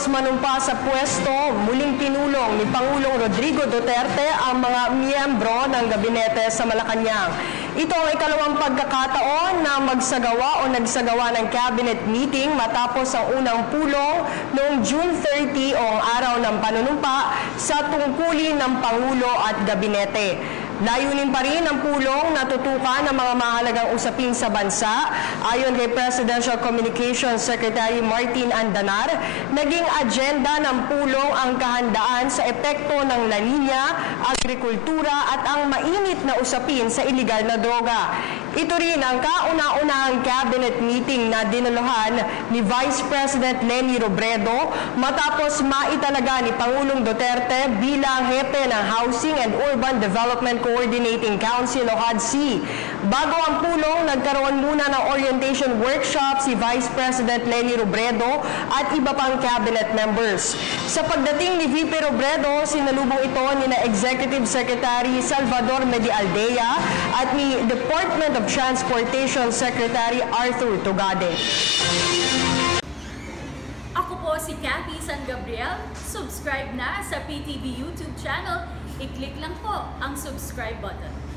Matapos manumpa sa pwesto, muling pinulong ni Pangulong Rodrigo Duterte ang mga miyembro ng gabinete sa Malacanang. Ito ang ikalawang pagkakataon na magsagawa o nagsagawa ng cabinet meeting matapos ang unang pulong noong June 30 o ang araw ng panunumpa sa tungkulin ng Pangulo at gabinete. Layunin pa rin ang pulong na tutukan ng mga mahalagang usapin sa bansa. Ayon kay Presidential Communications Secretary Martin Andanar, naging agenda ng pulong ang kahandaan sa epekto ng La Nina, agrikultura at ang mainit na usapin sa iligal na droga. Ito rin ang kauna-unahang cabinet meeting na dinalohan ni Vice President Leni Robredo matapos maitalaga ni Pangulong Duterte bilang hepe ng Housing and Urban Development Coordinating Council o HUD-C. Bago ang pulong, nagkaroon muna ng orientation workshop si Vice President Leni Robredo at iba pang cabinet members. Sa pagdating ni VP Robredo, sinalubong ito ni Executive Secretary Salvador Medialdea at ni Department of Transportation Secretary Arthur Tugade. Ako po si Cathy San Gabriel. Subscribe na sa PTV YouTube channel. I-click lang po ang subscribe button.